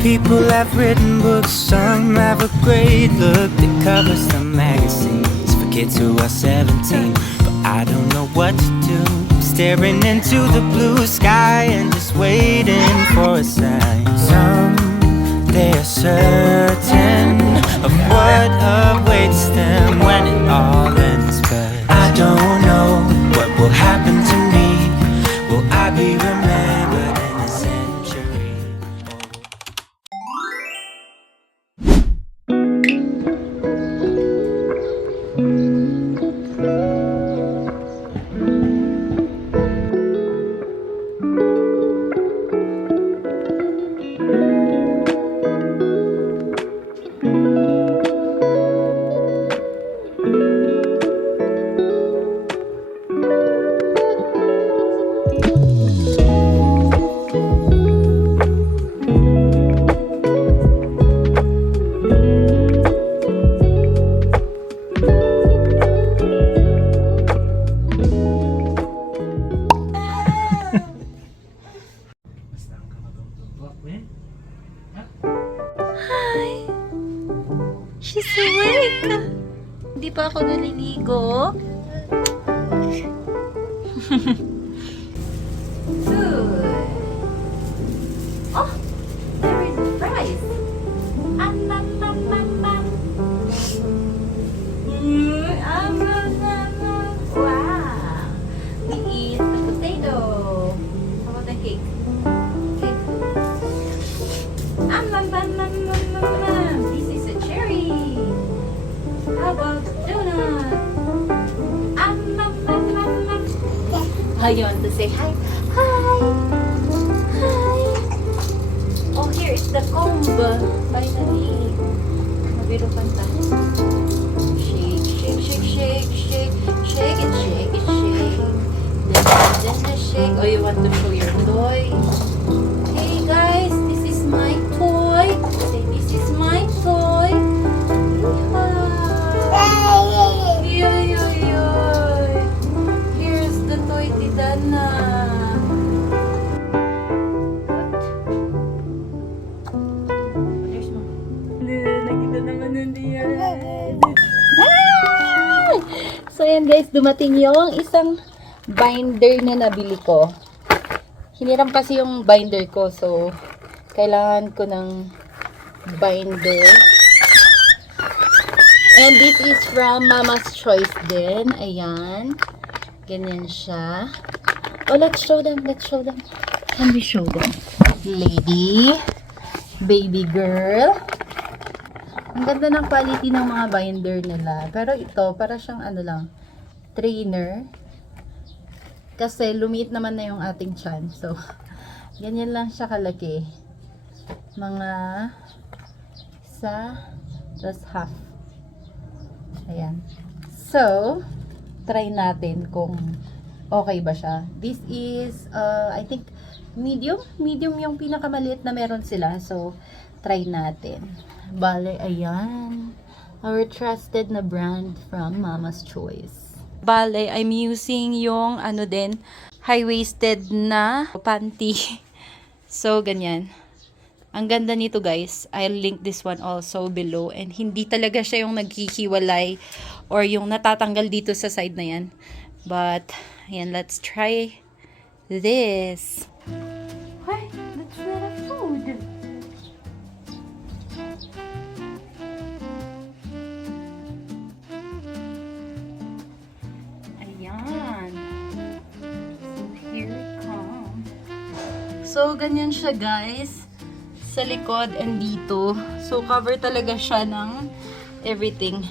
People have written books, some have a great look that covers the magazines for kids who are 17. But I don't know what to do, staring into the blue sky and just waiting for a sign. Some they are certain of what awaits them when it all ends, but I don't know what will happen to me. Will I be remembered in a century? Hi! She's awake! Hindi pa ako naliligo. Good. Oh! There is fries! Wow! We eat the potato. How about the cake? Cake. This is a cherry. How about donut? You want to say hi? Hi. Hi. Oh, here is the comb. Finally. Mabirukan tayo. Shake, shake, shake, shake, shake. Shake it, shake it, shake. Then shake. Oh, you want to show your toy? Hey guys, this is my toy. Say, this is my toy. Yoy, yoy, yoy. Here's the toy, Tidana. There's more. Nakita naman hindi yan. So yan guys, dumating yung isang binder na nabili ko. Hiniram kasi yung binder ko, so kailangan ko ng binder. And this is from Mama's Choice din. Ayan. Ganyan siya. Oh, let's show them. Let's show them. Can we show them? Lady. Baby girl. Ang ganda ng quality ng mga binder nila. Pero ito, para siyang ano lang, trainer. Kasi lumiit naman na yung ating tiyan. So, ganyan lang siya kalaki. Mga isa, plus half. Ayan. So, try natin kung okay ba siya. This is, I think, medium. Medium yung pinakamaliit na meron sila. So, try natin. Bale, ayan. Our trusted na brand from Mama's Choice. Bale, I'm using yung ano din, high-waisted na panty. So, ganyan. Ang ganda nito guys. I'll link this one also below. And hindi talaga siya yung naghihiwalay or yung natatanggal dito sa side na yan. But, ayan, let's try this. Why? That's not a food. Ayan. So, here it comes. So, ganyan siya guys. Sa likod and dito. So, cover talaga siya ng everything.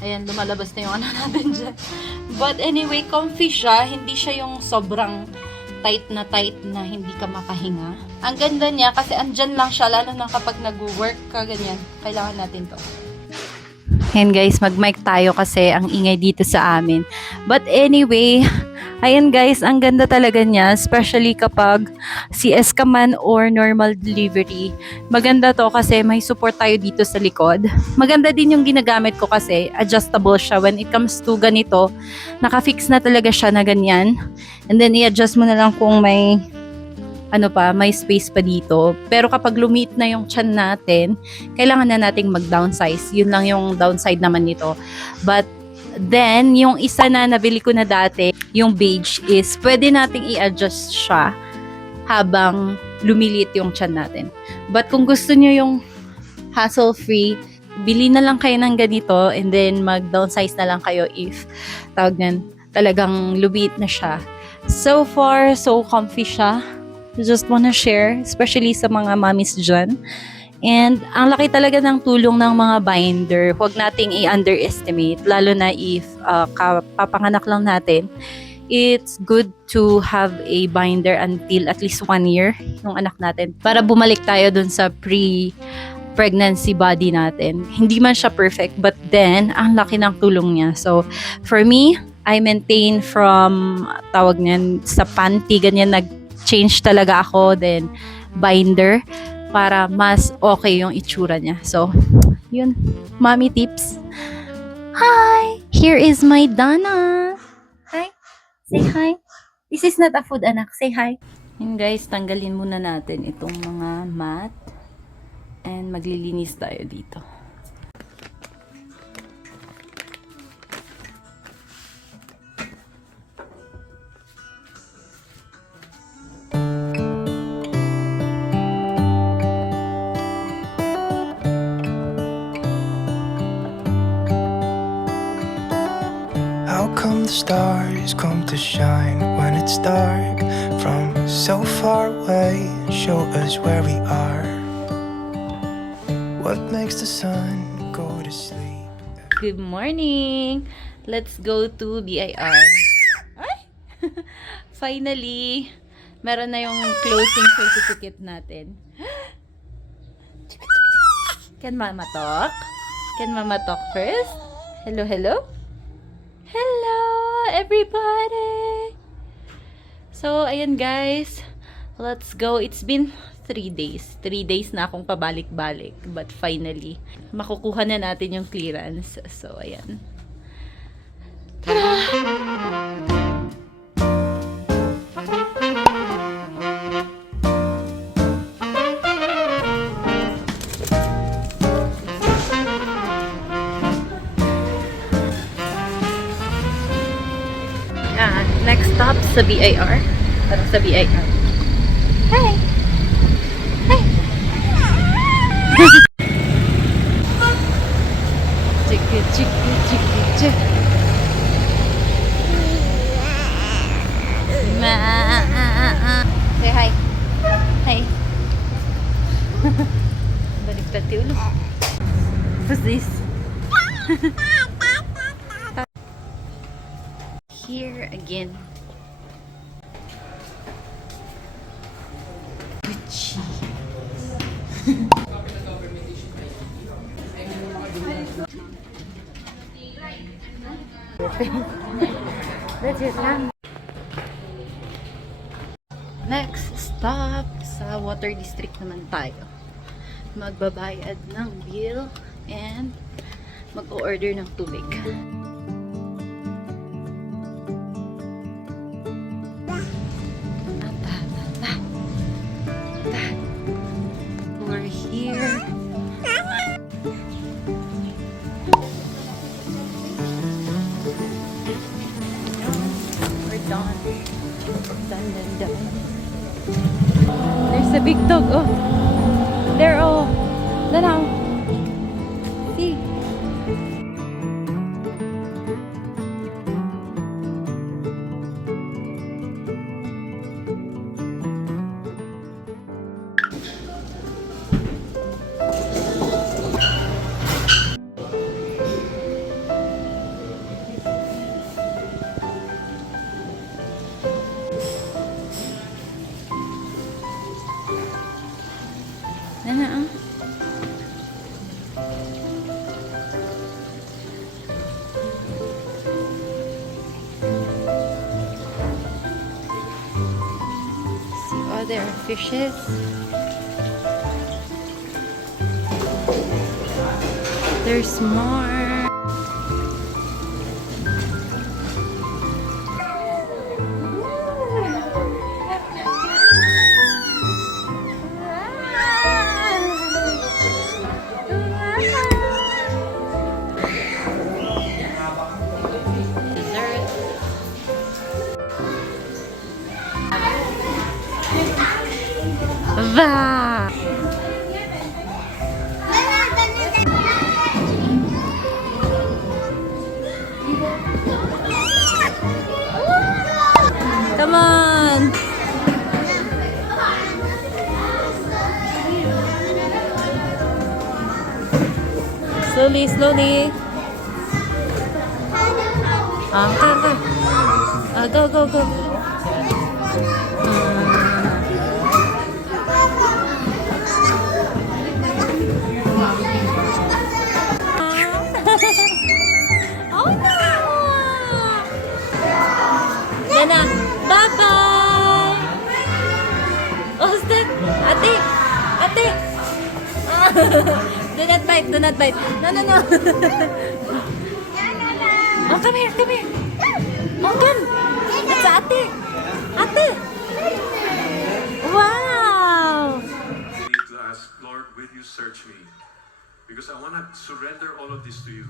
Ayan, lumalabas na yung ano natin dyan. But anyway, comfy siya. Hindi siya yung sobrang tight na hindi ka makahinga. Ang ganda niya kasi andyan lang siya, lalo na kapag nag-work ka, ganyan. Kailangan natin to. Ayan guys, mag-mic tayo kasi ang ingay dito sa amin. But anyway, ayan guys, ang ganda talaga niya, especially kapag CS ka man or normal delivery. Maganda to kasi may support tayo dito sa likod. Maganda din yung ginagamit ko kasi adjustable siya when it comes to ganito. Naka-fix na talaga siya na ganyan. And then i-adjust mo na lang kung may ano pa, may space pa dito. Pero kapag lumit na yung tiyan natin, kailangan na nating mag-downsize. Yun lang yung downside naman nito. But then, yung isa na nabili ko na dati, yung beige is, pwede nating i-adjust siya habang lumilit yung tiyan natin. But kung gusto nyo yung hassle-free, bili na lang kayo ng ganito and then mag-downsize na lang kayo if tawag nan, talagang lumit na siya. So far, so comfy siya. Just wanna share, especially sa mga mommies dyan. And ang laki talaga ng tulong ng mga binder. Huwag nating i-underestimate, lalo na if kapapanganak lang natin. It's good to have a binder until at least 1 year yung anak natin para bumalik tayo dun sa pre-pregnancy body natin. Hindi man siya perfect, but then, ang laki ng tulong niya. So, for me, I maintain from, tawag niyan, sa panty, ganyan, nag-change talaga ako, then binder, para mas okay yung itsura niya. So, yun, mommy tips. Hi! Here is my Dana. Hi! Say hi. This is not a food, anak. Say hi. Yun guys, tanggalin muna natin itong mga mat. And maglilinis tayo dito. How come the stars come to shine when it's dark from so far away and show us where we are? What makes the sun go to sleep? Good morning! Let's go to BIR. Ay! Finally, meron na yung closing certificate natin. Can Mama talk? Can Mama talk first? Hello, hello? Hello, everybody! So, ayan guys. Let's go. It's been 3 days. 3 days na akong pabalik-balik. But finally, makukuha na natin yung clearance. So, ayan. Next stop sa BIR. Tara sa BIR. Hi! Hi! Chiki, chiki, chiki, chiki. Say hi. Hi. Balik tati ulo. What's this? Here again. Gucci. Next stop, sa Water District naman tayo. Magbabayad ng bill and mag-order ng tubig. We're here. We're done. Done. There's a big dog. Oh, there. Oh, now. See. Nana, see other fishes. There's more. Va! Come on! Slowly, slowly. Go, go, go. Oh no! Yan na. Bye-bye! Oh, step! Ate! Ate! Do not bite, do not bite. No, no, no. Oh, come here, come here. Oh, come. It's ate. Ate. Wow. I need to ask, Lord, will you search me? Because I want to surrender all of this to you.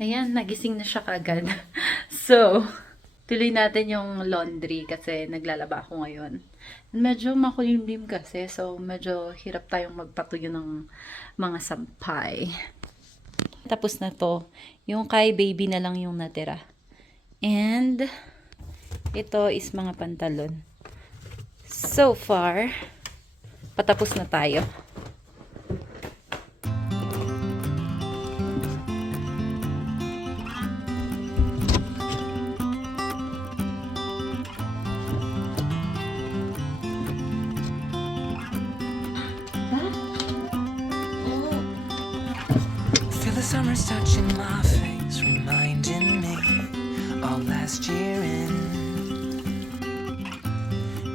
Ayan, nagising na siya kagad. So, tuloy natin yung laundry kasi naglalaba ako ngayon. Medyo makulimlim kasi, so medyo hirap tayong magpatuyo ng mga sampay. Tapos na to. Yung kay baby na lang yung natira. And, ito is mga pantalon. So far, patapos na tayo. Feel the summer's touching my face, reminding me of last year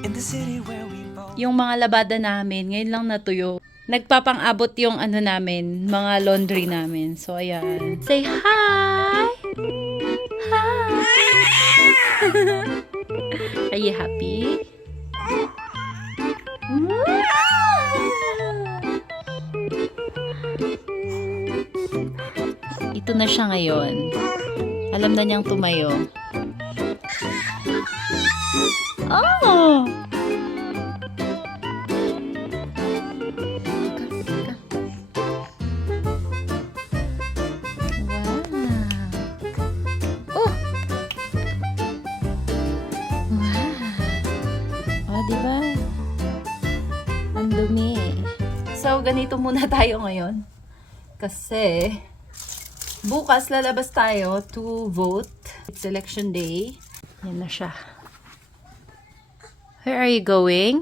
in the city where we both. Yung mga labada namin, ngayon lang natuyo. Nagpapang-abot yung ano namin, mga laundry namin. So, ayan. Say hi! Hi! Are you happy? Ito na siya ngayon. Alam na niyang tumayo. Oh! Wow! Oh! Wow! Oh, diba? Ang dumi. So, ganito muna tayo ngayon. Kasi, bukas lalabas tayo to vote. It's election day. Yan na siya. Where are you going?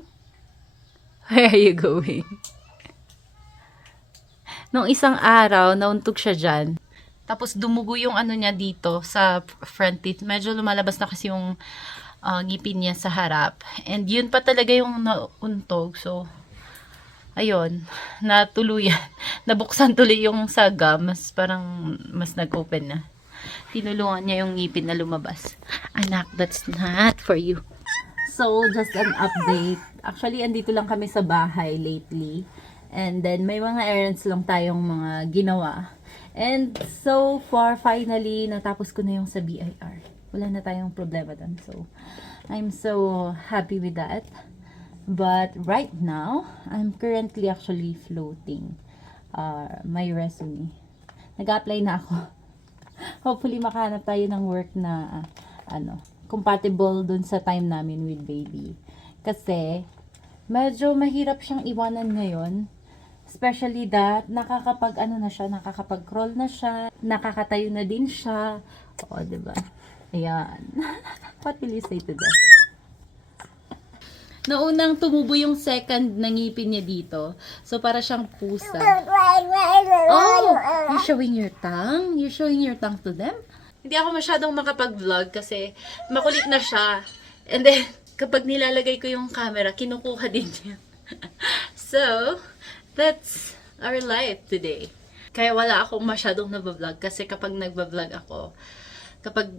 Where are you going? Nung isang araw, nauntog siya dyan. Tapos dumugo yung ano niya dito sa front teeth. Medyo lumalabas na kasi yung ngipin niya sa harap. And yun pa talaga yung nauntog. So, ayun, natuluyan. Nabuksan tuloy yung sa gums. Parang mas nag-open na. Tinulungan niya yung ngipin na lumabas. Anak, that's not for you. So, just an update. Actually, andito lang kami sa bahay lately. And then, may mga errands lang tayong mga ginawa. And so far, finally, natapos ko na yung sa BIR. Wala na tayong problema doon. So, I'm so happy with that. But right now, I'm currently actually floating my resume. Nag-apply na ako. Hopefully, makahanap tayo ng work na compatible dun sa time namin with baby. Kasi, medyo mahirap siyang iwanan ngayon. Especially that, nakakapag-crawl na siya, nakakatayo na din siya. O, diba? Ayan. What will you say to that? Naunang tumubo yung second na ngipin niya dito. So, para siyang pusa. Oh! You're showing your tongue? You're showing your tongue to them? Hindi ako masyadong makapag-vlog kasi makulit na siya. And then, kapag nilalagay ko yung camera, kinukuha din niya. So, that's our life today. Kaya wala akong masyadong nag-vlog kasi kapag nag-vlog ako, kapag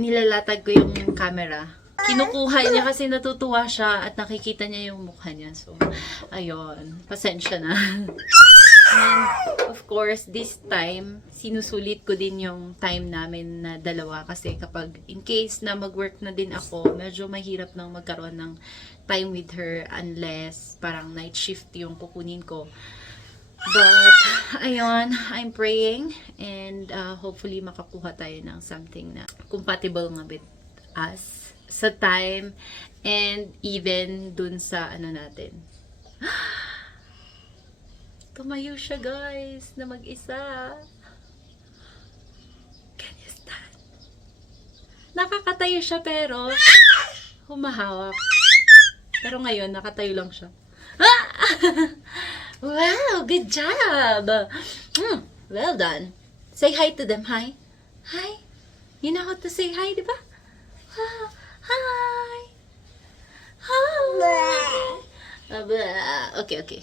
nilalatag ko yung camera, kinukuha niya kasi natutuwa siya at nakikita niya yung mukha niya. So, ayun. Pasensya na. And of course, this time, sinusulit ko din yung time namin na dalawa kasi kapag in case na mag-work na din ako, medyo mahirap nang magkaroon ng time with her unless parang night shift yung kukunin ko. But, ayun, I'm praying and hopefully makakuha tayo ng something na compatible nga with us sa time and even dun sa ano natin. Tumayo siya, guys, na mag-isa. Can you stand? Nakakatayo siya pero humahawak. Pero ngayon, nakatayo lang siya. Wow, good job! Well done. Say hi to them, hi. Hi. You know how to say hi, di ba? Hi. Hi. Okay, okay.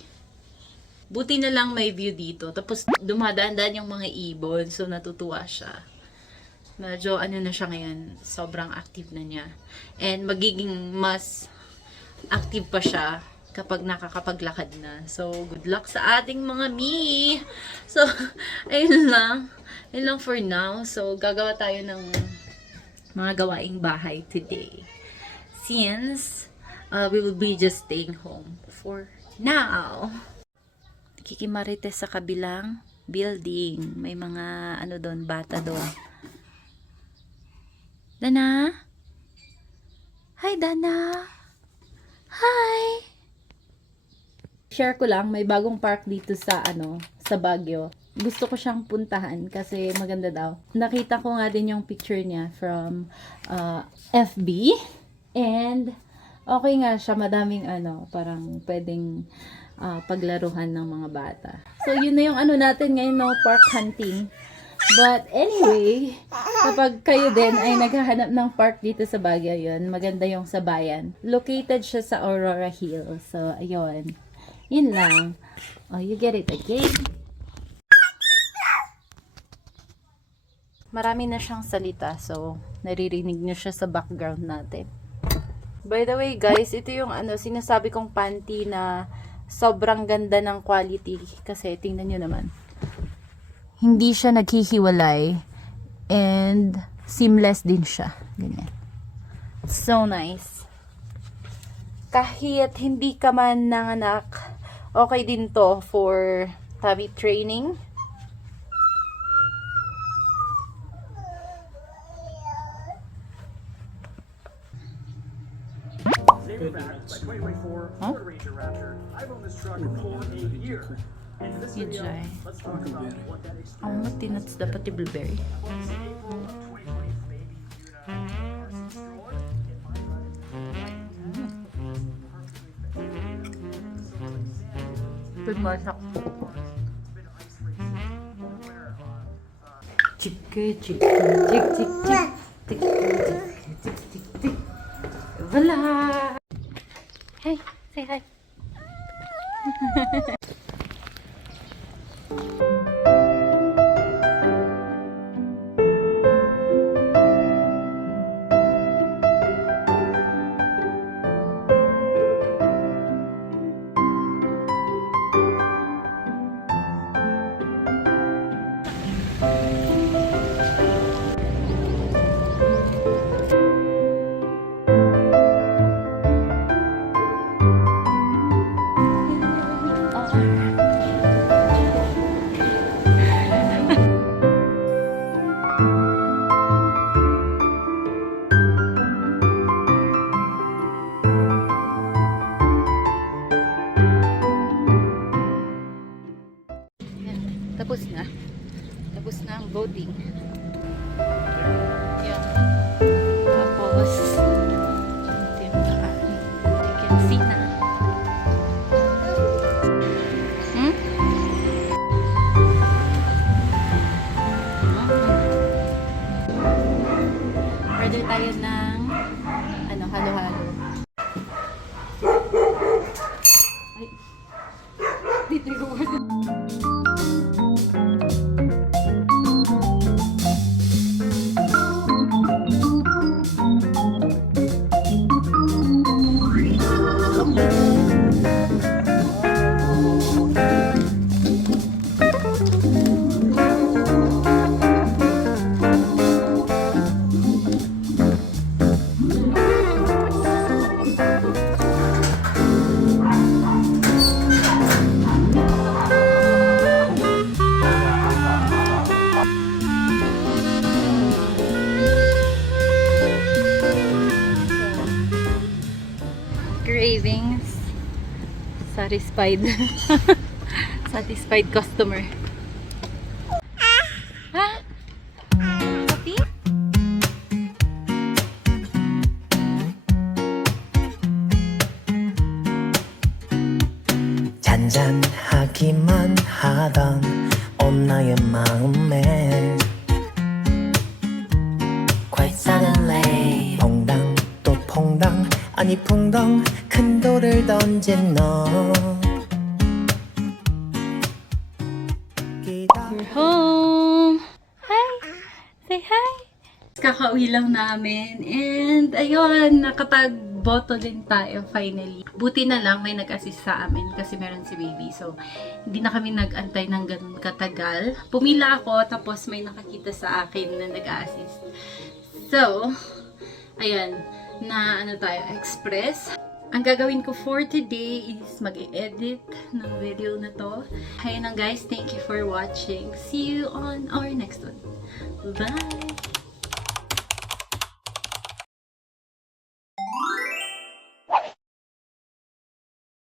Buti na lang may view dito. Tapos dumadaan-daan yung mga ibon. So natutuwa siya. Medyo ano na siya ngayon. Sobrang active na niya. And magiging mas active pa siya kapag nakakapaglakad na. So good luck sa ating mga me. So ayun lang. Ayun lang for now. So gagawa tayo ng mga gawaing bahay today. Since we will be just staying home for now. Kikimarites sa kabilang building. May mga ano doon, bata doon. Dana? Hi, Dana. Hi. Share ko lang, may bagong park dito sa ano, sa Baguio. Gusto ko siyang puntahan kasi maganda daw. Nakita ko nga din yung picture niya from FB and okay nga siya, madaming ano, parang pwedeng paglaruhan ng mga bata. So, yun na yung ano natin ngayon, no, park hunting. But anyway, kapag kayo din ay naghahanap ng park dito sa Baguio, yun, maganda yung sa bayan. Located siya sa Aurora Hill. So, ayun. Yun lang. Oh, you get it again. Marami na siyang salita. So, naririnig niyo siya sa background natin. By the way, guys, ito yung ano, sinasabi kong panty na sobrang ganda ng quality. Kasi, tingnan nyo naman. Hindi siya naghihiwalay. And, seamless din siya. Ganyan. So nice. Kahit hindi ka man nanganak, okay din to for tummy training. Huh? Ijay. Ang matinats dapat yung blueberry. Pagmasak. Chika, chika, chik, chik, chik. Tik, tik, tik, tik, tik. Voila! Hey, say hi. Tapos na. Tapos na ang voting. Yan. Tapos, ito yung daan. You can see na. Hmm? Order tayo ng ano, halo-halo. Ay. Dito yung Satisfied. Satisfied customer. Ah! Coffee? 잔잔하기만 하던 온 나의 마음에 Quite suddenly 퐁당 또 퐁당 아니 퐁당 큰 돌을 던진 너 We're home! Hi! Say hi! Kakauwi lang namin. And ayun, nakapag-boto din tayo finally. Buti na lang may nag-assist sa amin kasi meron si baby. So, hindi na kami nag-antay ng ganun katagal. Pumila ako tapos may nakakita sa akin na nag-assist. So, ayan, na ano tayo, express. Ang gagawin ko for today is mag-edit ng video na to. Ayun lang guys, thank you for watching. See you on our next one. Bye!